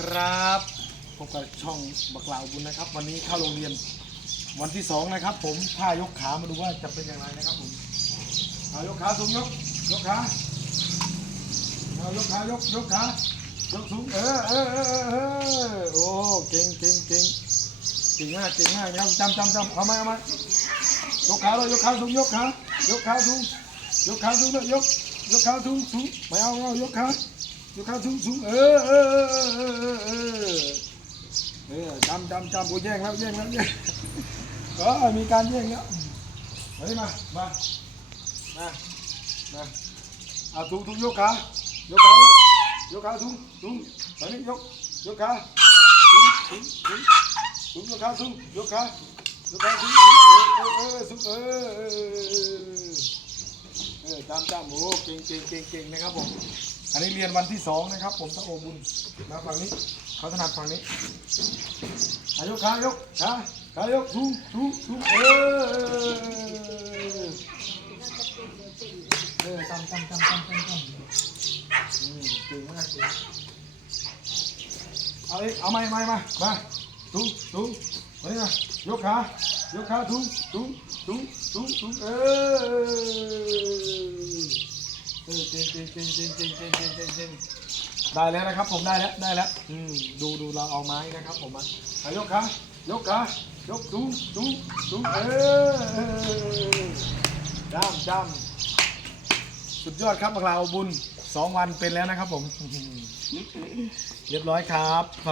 ครับพบกับช่องบักลาวบุญนะครับ วันนี้เข้าโรงเรียนวันที่สองนะครับ ผมท่ายกขามาดูว่าจะเป็นอย่างไรนะครับผมท่ายกขาสูงยกยกขาท่ายกขายกยกขายกสูงเออเออเออโอ้เก่งเก่งเก่งเก่งมากเก่งมากนะครับจำจำจำเอามาเอามายกขาเลยยกขาสูงยกขายกขาสูงยกขาสูงเลยยกยกขาสูงสูงไม่เอาเอายกขายกขาสูงสูงเออเออเออ จำจำจำโอ้แย่งแล้วแย่งแล้วแย่งเออมีการแย่งแล้วเฮ้ยมา มา มา มาเอาถุงถุงยกขายกขาด้วยยกขาถุงถุงตอนนี้ยกยกขาถุงถุงถุงถุงยกขาถุงยกขายกขาถุงถุงเออเออเออถุงเออเออเออจำจำโอ้เก่งเก่งเก่งเก่งนะครับผม อันนี้เรียนวันที่สองนะครับ ผมตะโอบุญมาฝั่งนี้เขาถนัดฝั่งนี้อายกขายกขาขายกสูงสูงสูงเออเออเออตำตำตำตำตำตำอืมเก่งมากเก่งเอาเอีกเอาไม่ไม่มามาสูงสูงมานี่มายกขายกขาสูงสูงสูงสูงสูงเออ เออเก่งเก่งเก่งเก่งเก่งเก่งเก่งเก่งได้แล้วนะครับ ผมได้แล้วได้แล้วอืมดูดูเราเอาไม้นะครับ ผมมายกขายกขายกดูดูดูเออเออจำจำสุดยอดครับพวกเราบุญสองวันเป็นแล้วนะครับ ผม เรียบร้อยครับ